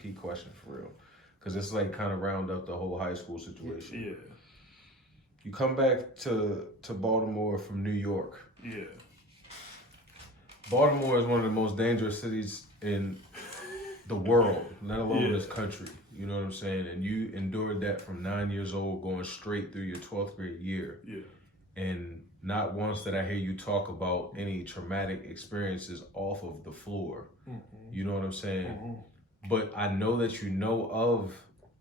key question for real, because it's like kind of round up the whole high school situation. Yeah. You come back to Baltimore from New York. Yeah. Baltimore is one of the most dangerous cities in the world, let alone this country. You know what I'm saying? And you endured that from 9 years old, going straight through your 12th grade year. Yeah. And not once did I hear you talk about any traumatic experiences off of the floor. Mm-hmm. You know what I'm saying? Mm-hmm. But I know that you know of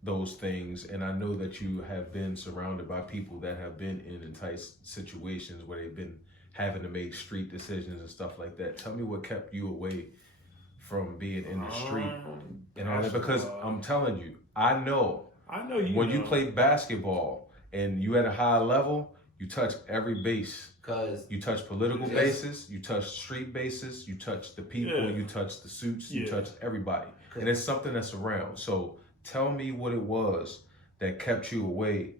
those things, and I know that you have been surrounded by people that have been in enticed situations where they've been having to make street decisions and stuff like that. Tell me what kept you away from being in the street and all that, because I'm telling you, I know you when you played basketball and you at a high level, you touch every base. Cause you touch political bases, you touch street bases, you touch the people, you touch the suits, you touch everybody. And it's something that's around. So tell me what it was that kept you away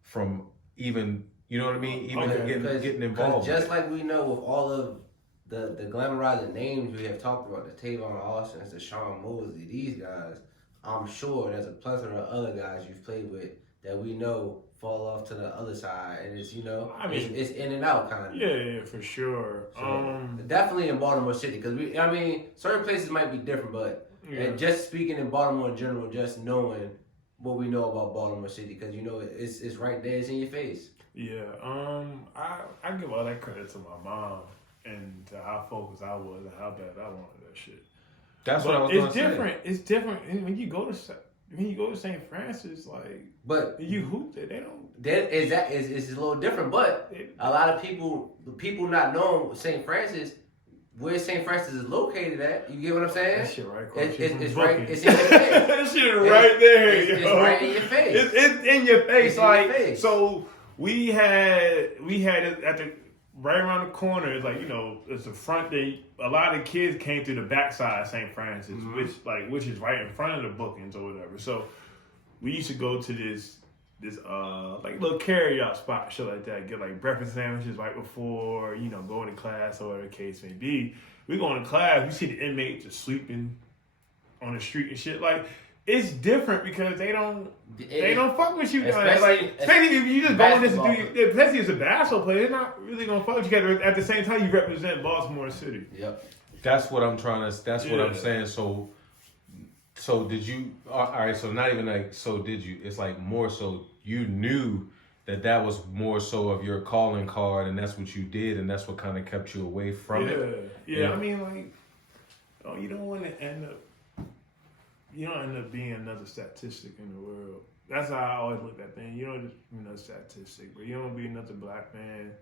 from even, you know what I mean, even getting involved. Just like we know with all of the glamorizing names we have talked about, the Tavon Austins, the Sean Mosley, these guys, I'm sure there's a plethora of other guys you've played with that we know fall off to the other side, and it's, it's in and out kind of. Yeah, for sure. So, definitely in Baltimore City, because certain places might be different, but and just speaking in Baltimore in general, just knowing what we know about Baltimore City, because it's right there, it's in your face. Yeah, I give all that credit to my mom and to how focused I was and how bad I wanted that shit. That's what I was going to say. It's different. It's different when you go to St. Francis, but you hoop there. They don't. It's a little different, but a lot of people not knowing St. Francis, where St. Francis is located at. You get what I'm saying? That shit right. It's right. It's in your face. That shit right there. It's right in your face. It's in your face. It's in your face. So we had it at the right around the corner. It's it's the front. A lot of kids came through the backside of St. Francis, which is right in front of the bookings or whatever. So we used to go to this little carry out spot, shit like that. Get breakfast sandwiches right before going to class or whatever the case may be. We go into class, we see the inmates just sleeping on the street and shit. It's different because they don't fuck with you guys. Especially if you just go in this and especially as a basketball player, they're not really gonna fuck with you. At the same time, you represent Baltimore City. Yep. That's what I'm what I'm saying. So did you? All right. So not even so did you? It's more so you knew that was more so of your calling card, and that's what you did, and that's what kind of kept you away from it. Yeah. I mean, you don't want to end up. You don't end up being another statistic in the world. That's how I always look at things. You don't just be another statistic, but you don't be another black man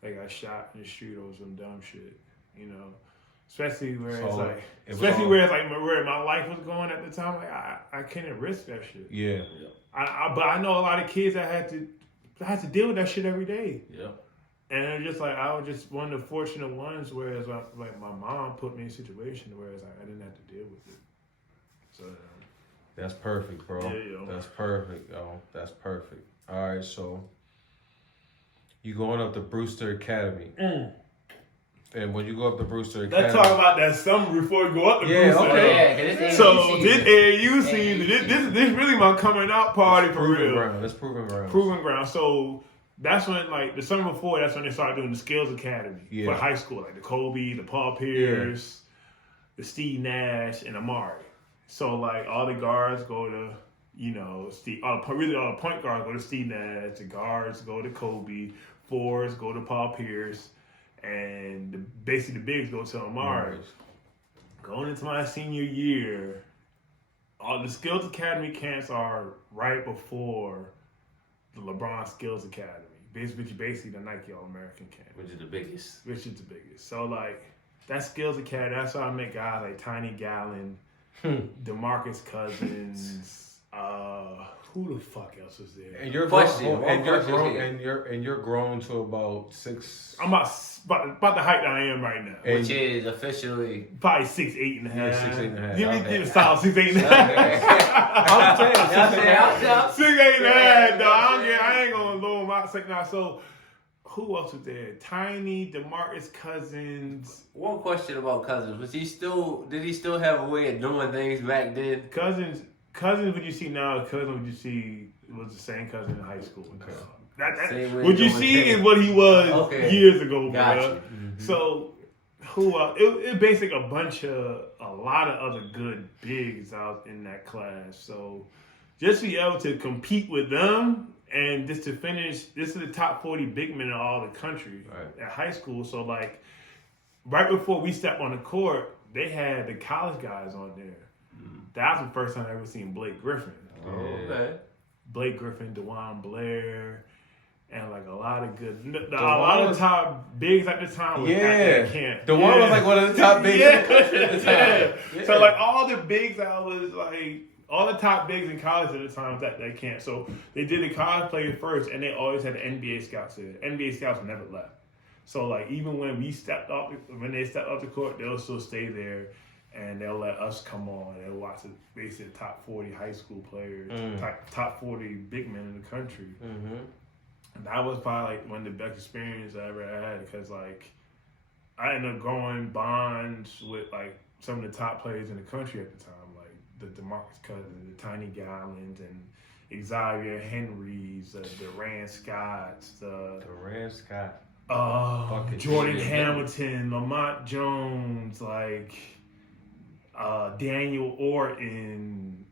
that got shot in the street over some dumb shit. Especially where where my life was going at the time. I couldn't risk that shit. Yeah. But I know a lot of kids that had to deal with that shit every day. Yeah. And it's just I was just one of the fortunate ones, whereas my mom put me in a situation whereas I didn't have to deal with it. So that's perfect, bro. Yeah, that's perfect, yo. That's perfect. All right, so you going up to Brewster Academy. And when you go up to Brewster Academy... Let's talk about that summer before we go up to Brewster. Okay. Yeah, so this AAU season, this really my coming out party for real. That's proving ground. Proving ground. So that's when, the summer before, that's when they started doing the Skills Academy for high school. The Kobe, the Paul Pierce, the Steve Nash, and Amari. So, all the guards go to, Steve, all the point guards go to Steve Nash, the guards go to Kobe, fours go to Paul Pierce, and basically the bigs go to Amari. Going into my senior year, all the Skills Academy camps are right before the LeBron Skills Academy, basically the Nike All-American camp. Which is the biggest. So, that Skills Academy, that's how I met guys like Tiny Gallon, DeMarcus Cousins, who the fuck else was there? And you're grown to about 6. I'm about the height that I am right now, which is officially probably 6'8.5". Yeah, 6'8.5". Give me solid 6'8.5". I'm saying 6'8.5", dog. I ain't gonna lower my 6'9". So who else was there? Tiny, DeMarcus Cousins. One question about Cousins: did he still have a way of doing things back then? Cousins, what you see now, Cousins, what you see was the same Cousin in high school. Okay. What you see is what he was years ago, bro. So, who else? It basically a lot of other good bigs out in that class. So, just to be able to compete with them. And just to finish, this is the top 40 big men in all the country at high school. So, like, right before we stepped on the court, they had the college guys on there. That was the first time I ever seen Blake Griffin. Okay. Blake Griffin, DeJuan Blair, and, like, a lot of good... a lot of top bigs at the time was at that camp. DeJuan was, like, one of the top bigs in the country at the time. Yeah. So, like, all the bigs I was, like... All the top bigs in college at the time was at that camp. So they did the college players first, and they always had the NBA scouts there. NBA scouts never left. So like even when they stepped off the court, they'll still stay there, and they'll let us come on. They'll watch basically the top 40 high school players, top 40 big men in the country. And that was probably like one of the best experiences I ever had because like I ended up growing bonds with like some of the top players in the country at the time. The DeMarcus Cousins, the Tiny Gallons, and Xavier Henrys, the Durant Scotts, Jordan Hamilton, Lamont Jones, like Daniel Orton,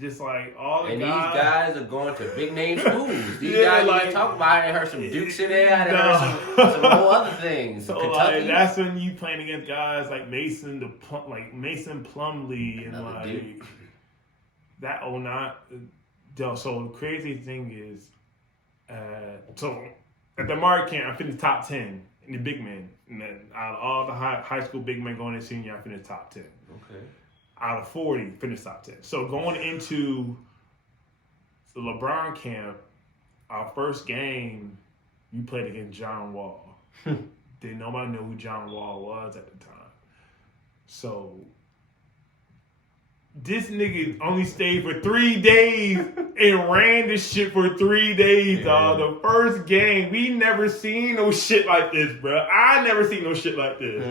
just like all the guys. And these guys are going to big name schools. These guys like, you talk about. I heard some Dukes in there. I heard some whole other things. So like, that's when you playing against guys like Mason Plumlee and like that 09. So the crazy thing is, so at the Mari camp, I finished top 10 in the big men. And then out of all the high school big men going in senior, I finished top 10. Okay. Out of 40, finished top 10. So going into the LeBron camp, our first game, we played against John Wall. Didn't nobody know who John Wall was at the time. So this nigga only stayed for 3 days and ran this shit for 3 days, dog. The first game, we never seen no shit like this, bro. I never seen no shit like this.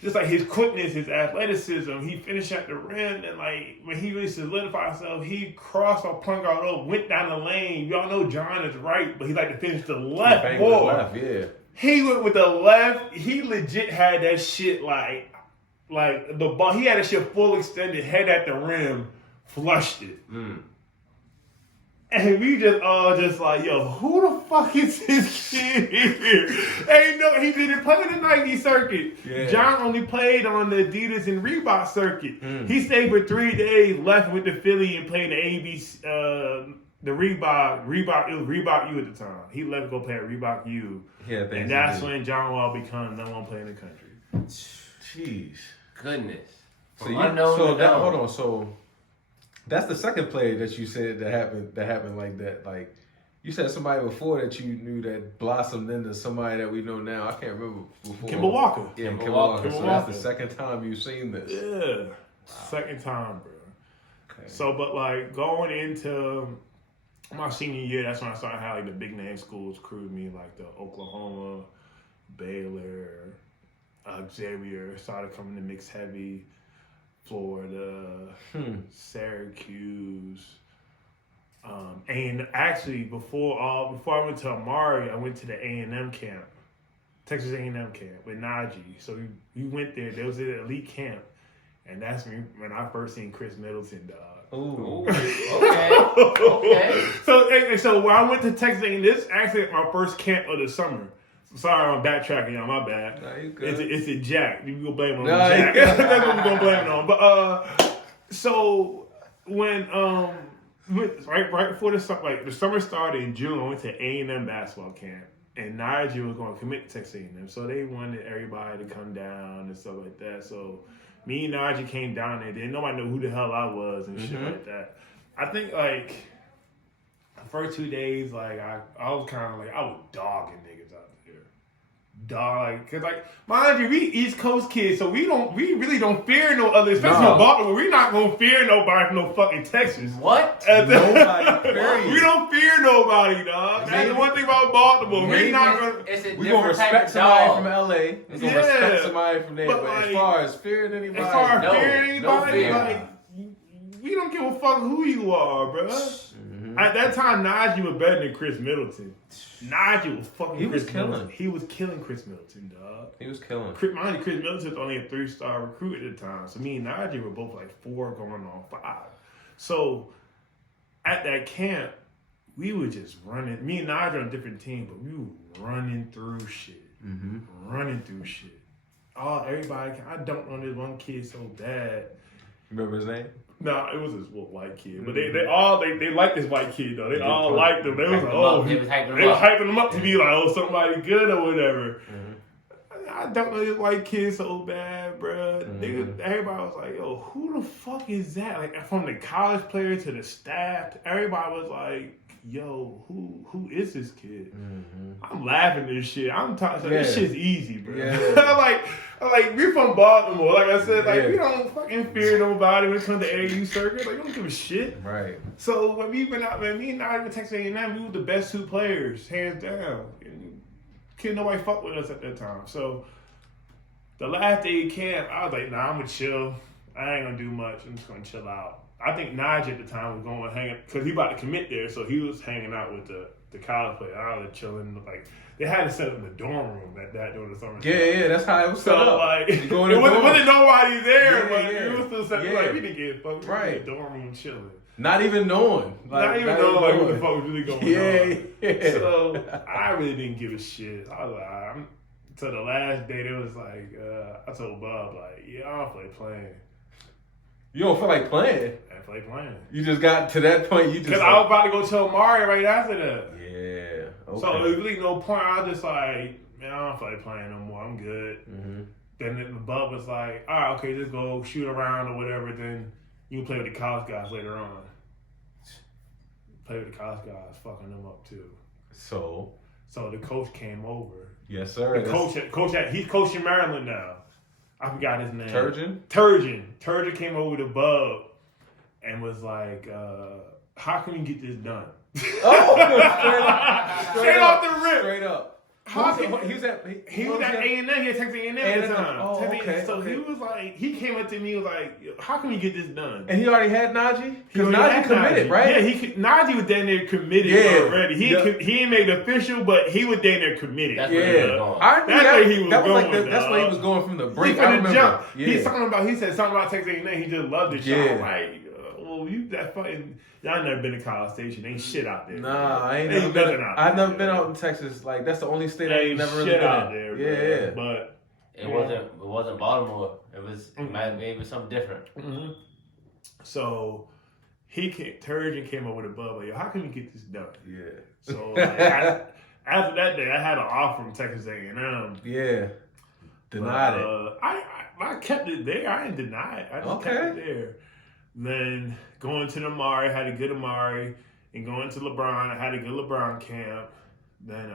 Just like his quickness, his athleticism, he finished at the rim, and like when he really solidified himself, he crossed our point guard up, went down the lane. Y'all know John is right, but he like to finish the left ball. He went with the left. He legit had that shit like the ball. He had that shit full extended, head at the rim, flushed it. And we just like, yo, who the fuck is this kid here? Hey, no, he didn't play the Nike circuit. Yeah. John only played on the Adidas and Reebok circuit. He stayed for 3 days, left with the Philly and played the ABC, the Reebok. It was Reebok U at the time. He left to go play at Reebok U. Yeah, and that's when John Wall became number one player in the country. Jeez. Goodness. Hold on. So that's the second player that you said that happened like that. Like you said somebody before that you knew that blossomed into somebody that we know now. I can't remember before. Kemba Walker. Yeah, Kemba Walker. So that's the second time you've seen this. Yeah. Wow. Second time, bro. Okay. So, but like going into my senior year, that's when I started having like the big name schools recruit me, like the Oklahoma, Baylor, Xavier started coming to mix heavy. Florida, Syracuse, and actually before I went to Amari, I went to the A&M camp, Texas A&M camp with Najee. So we went there. There was an elite camp, and that's when I first seen Chris Middleton, dog. Ooh, okay. So when I went to Texas A&M, this is actually my first camp of the summer. Sorry, I'm backtracking, y'all. My bad. No, you good. It's a Jack. You gonna blame it on Jack. That's what we're gonna blame it on. But so when right before the summer started in June, I went to A&M basketball camp, and Nigel was going to commit to Texas A&M, so they wanted everybody to come down and stuff like that. So me and Nigel came down there. Didn't nobody know who the hell I was and shit like that. I think like the first 2 days, like I was kind of like I was dogging niggas out there. Dog, cause mind you, we East Coast kids, so we really don't fear no other, especially No. in Baltimore. We not gonna fear nobody from no fucking Texas. What? Nobody, period. We don't fear nobody, dog. That's the one thing about Baltimore. Maybe We not gonna. We gonna respect somebody from LA. We gonna respect somebody from there. But like, as far as fearing anybody, As far as No, fearing no anybody, fear. like we don't give a fuck who you are, bro. Mm-hmm. At that time, Najee was better than Chris Middleton. Najee was fucking. He was Chris killing. Middleton. He was killing Chris Middleton, dog. he was killing. Mind you, Chris Middleton was only a 3-star recruit at the time. So me and Najee were both like 4 going on 5. So at that camp, we were just running. Me and Najee on a different team, but we were running through shit. Mm-hmm. Running through shit. Everybody, I don't know this one kid so bad. Remember his name? No, it was this little white kid. But they liked this white kid though. They all liked him. They was like, They was hyping him they were up. hyping him up to be like, somebody good or whatever. Mm-hmm. I don't know this white kid so bad, bro. Mm-hmm. Everybody was like, yo, who the fuck is that? Like, from the college player to the staff, everybody was like, yo, who is this kid? Mm-hmm. I'm laughing at this shit. I'm talking, this shit's easy, bro. Yeah. like, we're from Baltimore. Like I said, Yeah. we don't fucking fear nobody when it comes to AAU circuit. Like, we don't give a shit. Right. So when we went out, me and not even Texas A&M, we were the best 2 players, hands down. And couldn't nobody fuck with us at that time. So the last day of camp, I was like, nah, I'm gonna chill. I ain't gonna do much. I'm just gonna chill out. I think Najee at the time was going to hang because he about to commit there, so he was hanging out with the college players. I was chilling. Like they had to set up in the dorm room that during the summer. Yeah, that's how it was set So up. like, You it go in the dorm. wasn't nobody there, Yeah, but yeah. we was still set. Yeah. Like we didn't get fucked. Right. We in the dorm room chilling. Not even knowing. Not even knowing like what the fuck was really going on. Yeah. So I really didn't give a shit. I was like, so the last day, it was like, I told Bob, like, yeah, I don't feel like playing. You don't feel like playing. I feel like playing. You just got to that point. You just Because I was about to go tell Mari right after that. Yeah. Okay. So there was really no point. I was just like, man, I don't feel like playing no more. I'm good. Mm-hmm. Then the Bub was like, all right, okay, just go shoot around or whatever. Then you can play with the college guys later on. Play with the college guys, fucking them up too. So the coach came over. yes, sir. He's coaching Maryland now. I forgot his name. Turgeon came over to Bub and was like, how can we get this done? Oh, straight off the rip. Straight up. He was at A&M. He had Texas A&M at the time. Oh, okay. So he was like, he came up to me and was like, how can we get this done? And he already had Najee? Because He already Najee had committed, Najee. right? Yeah, Najee was down there committed already. He ain't made it official, but he was down there committed. That's where he was going. I knew That's where he was that was going, like that's where he was going from the break. From I the remember. jump. Yeah. He said something about Texas A&M. He just loved the show. Yeah. I'm like, well, you that fucking. Y'all never been to College Station. Ain't shit out there. Nah, I ain't Ain't never nothing been. out I've there. never been out in Texas. Like that's the only state I ain't Ain't never really shit been out in. there. Yeah, But It wasn't Baltimore. It was maybe something different. Mm-hmm. So Turgeon came over to Bub. Like, yo, how can we get this done? Yeah. So like, after that day, I had an offer from Texas A&M. Yeah. Denied it. I kept it there. I didn't deny it. I just kept it there. Then going to the Amari, had a good Amari, and going to LeBron, I had a good LeBron camp. Then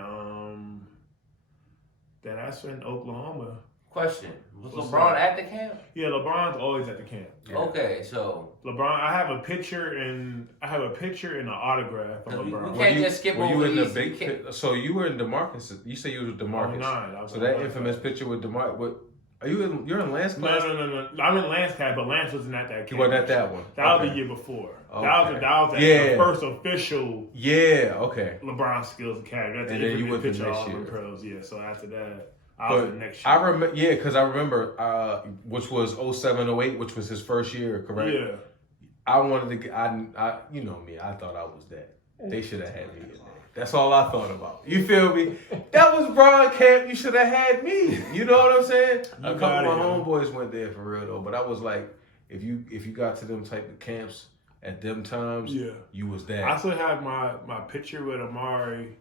that's in Oklahoma. Question: was What's LeBron up? at the camp? Yeah, LeBron's always at the camp. Yeah. Okay, so LeBron, I have a picture and an autograph of we LeBron. can't just skip Were over you in the these. big? So you were in DeMarcus. You say you was with DeMarcus. 09, So that infamous picture with DeMarcus. What? Are you in? You're in Lance class? No. I'm in Lance camp, but Lance wasn't at that camp. You wasn't at that one. That was Okay. the year before. Okay. That was Yeah. the first official Yeah. Okay. LeBron Skills Academy. That's And the then you infamous went the picture of next all the year. pros. Yeah. So after that, I was But the next year. I remember. Yeah, because I remember, which was 07-08, which was his first year, correct? Yeah. I wanted to get. I you know me. I thought I was that. They should have had me in there. That's all I thought about. You feel me? That was Bron camp. You should have had me. You know what I'm saying? A couple of my homeboys went there for real though. But I was like, if you got to them type of camps at them times, Yeah. you was that. I still have my picture with Amari,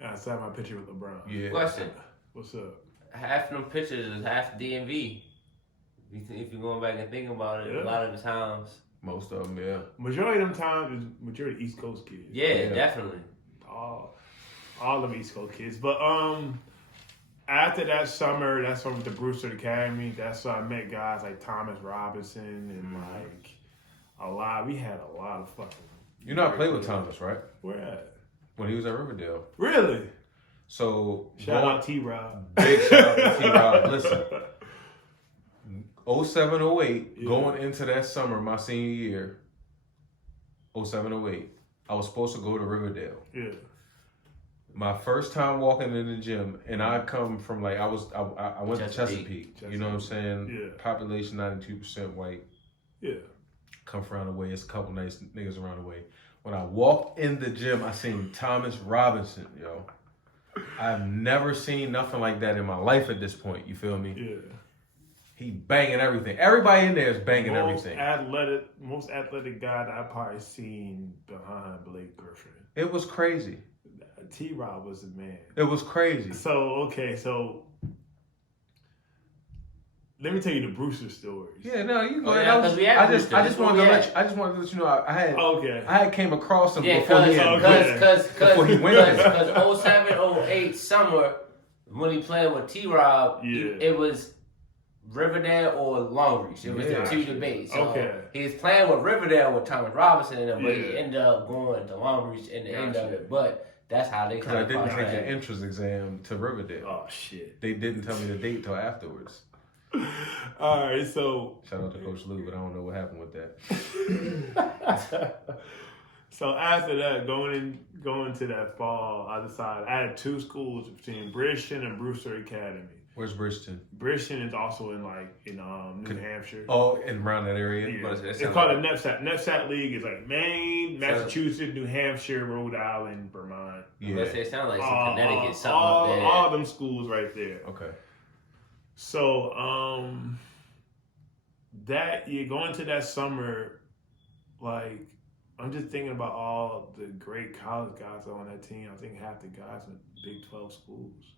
and I still have my picture with LeBron. Yeah. question: What's up? half of them pictures is half DMV. If you're going back and think about it, Yeah. a lot of the times, Most of them, yeah. Majority of them times is majority East Coast kids. yeah, Yeah. definitely. All them East Coast kids. But after that summer, that's when the Brewster Academy. That's when I met guys like Thomas Robinson and like a lot. We had a lot of fucking. You know I played with Thomas, right? Where at? When he was at Riverdale. Really? So Shout out T-Rob. Big shout out to T-Rob. Listen. 07, 08, going into that summer, my senior year, 07, 08, I was supposed to go to Riverdale. Yeah. My first time walking in the gym, and I come from like, I went to Chesapeake. You know what I'm saying? Yeah. Population 92% white. Yeah. Come from around the way. It's a couple nice niggas around the way. When I walked in the gym, I seen Thomas Robinson, yo. I've never seen nothing like that in my life at this point. You feel me? Yeah. He banging everything. Everybody in there is banging everything. Most athletic guy that I've probably seen behind Blake Griffin. It was crazy. T-Rob was the man. It was crazy. So let me tell you the Brewster stories. Yeah, no, you go yeah, ahead. I just wanted to let you know I had came across him before he went there. Because 07, 08 summer when he played with T-Rob, it was Riverdale or Longreach. It was the two debates. So he was playing with Riverdale with Thomas Robinson, but he ended up going to Longreach in the end of it. But that's how they kind of. Because I didn't take the entrance exam to Riverdale. Oh shit! They didn't tell me the date till afterwards. All right, so shout out to Coach Lou, but I don't know what happened with that. So after that, going to that fall, I decided I had two schools between Bridgeton and Brewster Academy. Where's Bridgeton? Bridgeton is also in New Hampshire. Oh, and around that area. Yeah. It's called the NEPSAT. NEPSAT League is like Maine, Massachusetts, New Hampshire, Rhode Island, Vermont. Yeah, it sounds like some Connecticut something up there. All them schools right there. Okay. So that year, going to that summer, like I'm just thinking about all the great college guys on that team. I think half the guys went to Big 12 schools.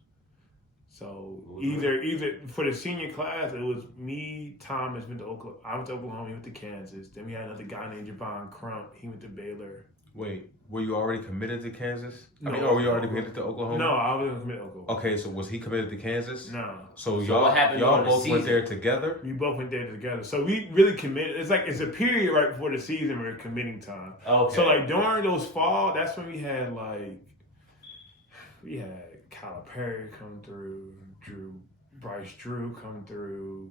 So either for the senior class, it was me, Thomas went to Oklahoma. I went to Oklahoma. He went to Kansas. Then we had another guy named Javon Crump. He went to Baylor. Wait, were you already committed to Kansas? Were you already committed to Oklahoma? No, I wasn't committed to Oklahoma. Okay, so was he committed to Kansas? No. So y'all both went there together? We both went there together. So we really committed. It's a period right before the season where committing time. Okay. So during those fall, that's when we had Kyler Perry come through, Bryce Drew come through,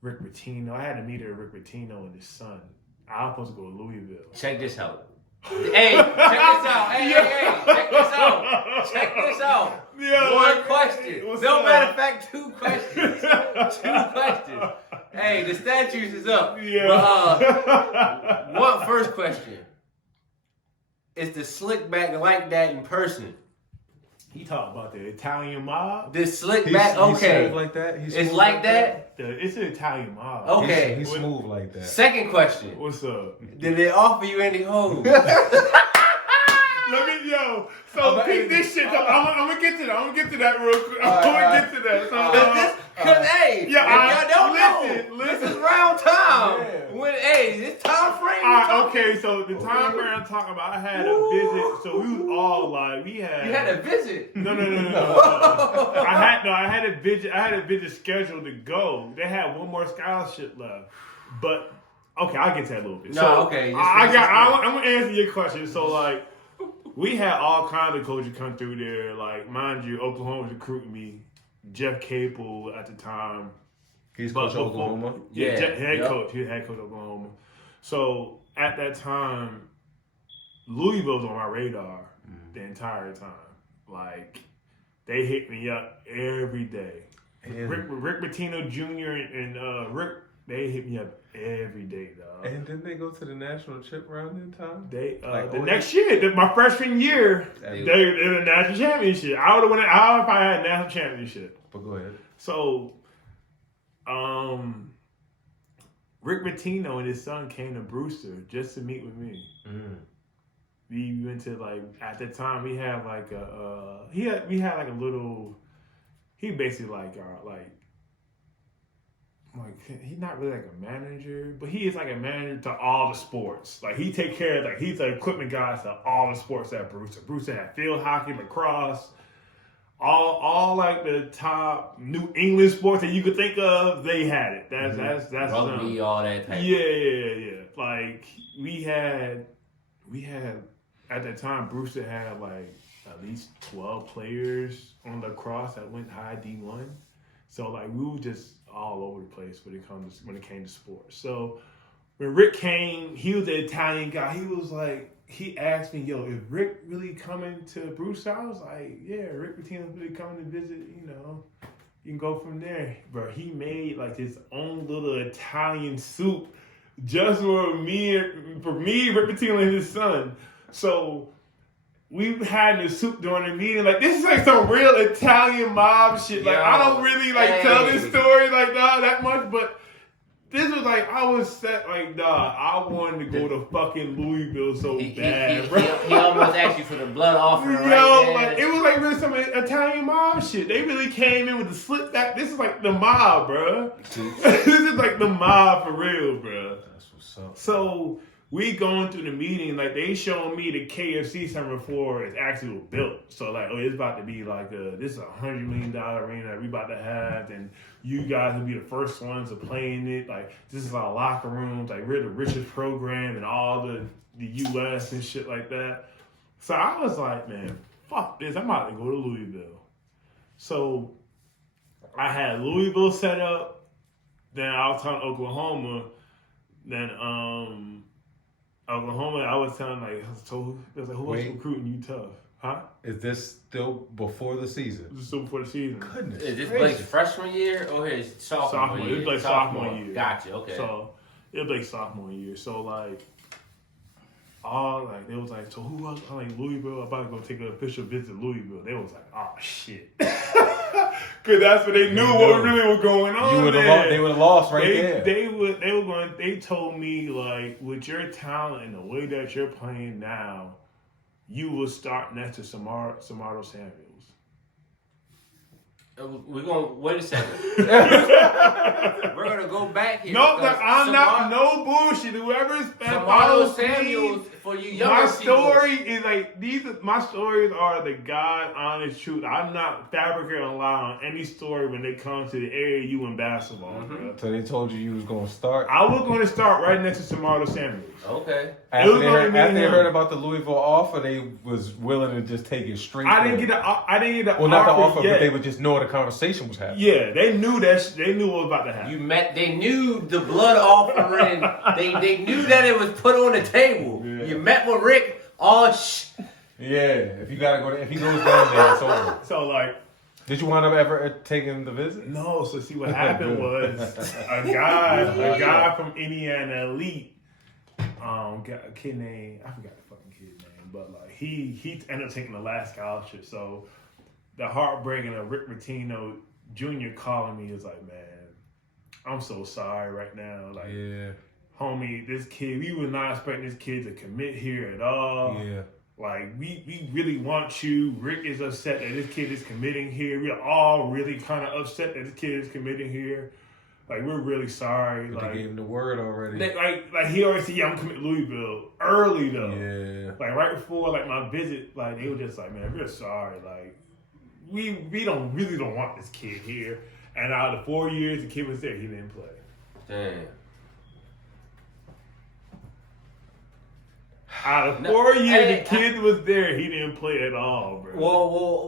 Rick Pitino. I had to meet Rick Pitino and his son. I was supposed to go to Louisville. Check this out. Hey, check this out. Hey, check this out. Check this out. Yeah, one question. No, matter of fact, two questions. Hey, the statues is up. Yeah. But, first question. Is the slick back like that in person? He talked about the Italian mob. The slick back, okay. He's like that? It's like that? It's an Italian mob. Okay. He's smooth like that. Second question. What's up? Did they offer you any hoes? So pick this shit up. I'm gonna get to that. I'm gonna get to that real quick. I'm gonna get to that. Y'all don't know. This is round time. Yeah. This time frame. Okay, so the time frame I'm talking about, I had a visit. So we was all You had a visit. No. I had a visit. I had a visit scheduled to go. They had one more scholarship left, but okay, I'll get to that a little bit. I'm gonna answer your question. So we had all kinds of coaches come through there. Mind you, Oklahoma was recruiting me. Jeff Capel at the time. He's coach of Oklahoma? Yeah, head coach. He was head coach of Oklahoma. So at that time, Louisville was on my radar the entire time. They hit me up every day. Yeah. Rick Pitino Jr. and Rick, they hit me up every day, dog. And didn't they go to the national chip round in time? They next year, my freshman year, they were the national championship. I would have won it. I if I had a national championship. But go ahead. So, Rick Pitino and his son came to Brewster just to meet with me. Mm. We went to at the time we had a little. He basically he's not really like a manager, but he is like a manager to all the sports. He take care of he's the equipment guy to all the sports at Brewster. Brewster had field hockey, lacrosse, all like the top New England sports that you could think of, they had it. That's rugby, all that type. Yeah. Like we had at that time, Brewster had like at least 12 players on lacrosse that went high D1. So like we were just all over the place when it came to sports. So when Rick came, he was the Italian guy. He was like, he asked me, "Yo, is Rick really coming to Brewster?" I was like, "Yeah, Rick Pitino's really coming to visit. You know, you can go from there." Bro, he made like his own little Italian soup just for me, Rick Pitino, and his son. So we had the soup during the meeting. Like, this is like some real Italian mob shit. Like, I don't really like tell this story like that much, but this was like, I was set like, I wanted to go to fucking Louisville so bad, bro. He almost asked you for the blood offering. Like, it was like really some Italian mob shit. They really came in with the slip back. This is like the mob, bro. This is like the mob for real, bro. That's what's up. So we going through the meeting, like they showing me the KFC summer floor is actually built. So like, it's about to be like this is $100 million arena that we about to have, and you guys will be the first ones to play in it. Like, this is our locker rooms. Like, we're the richest program in all the U.S. and shit like that. So I was like, man, fuck this. I'm about to go to Louisville. So I had Louisville set up. Then I was telling Oklahoma. Then Oklahoma, I was telling who else recruiting you tough? Huh? Is this still before the season? This is still before the season. Goodness. Is this Blake's freshman year or his sophomore year? It's like sophomore year. Gotcha, okay. So it was like sophomore year. So like, it was like, so who else? I'm like, Louisville. I'm about to go take an official visit to Louisville. They was like, oh shit. Because that's what they knew what really was going on. They would have lost there. They told me, like, with your talent and the way that you're playing now, you will start next to Samardo Samuels. We're going to wait a second. We're going to go back here. No, not no bullshit. Whoever's Samardo Samuels for you younger my story is like my stories are the God honest truth. I'm not fabricating a lie on any story when it comes to the AAU and basketball. Bro. So they told you was going to start. I was going to start right next to Samardo Samuels. Okay. After they heard about the Louisville offer, they was willing to just take it straight. I didn't get the offer. Well, not the offer, yet. but they would just know the conversation was happening. Yeah, they knew that. They knew what was about to happen. They knew the blood offering. they knew that it was put on the table. Yeah. You met with Rick. Yeah, if he goes down there, it's over. So like, did you wind up ever taking the visit? No. So see, what happened was a guy from Indiana Elite, got a kid named, I forgot the fucking kid's name, but like he ended up taking the last scholarship. So the heartbreaking of Rick Pitino Jr. calling me is like, man, I'm so sorry right now. Like, yeah. Homie, this kid, we were not expecting this kid to commit here at all. Yeah. Like, we really want you. Rick is upset that this kid is committing here. We're all really kind of upset that this kid is committing here. Like, we're really sorry. But like, they gave him the word already. Like he already said, yeah, I'm coming to Louisville early, though. Yeah. Like, right before, like, my visit, like, they were just like, man, we're sorry. Like, we don't want this kid here. And out of the 4 years the kid was there, he didn't play. Damn. Out of 4 years, the kid was there. He didn't play at all, bro. Whoa.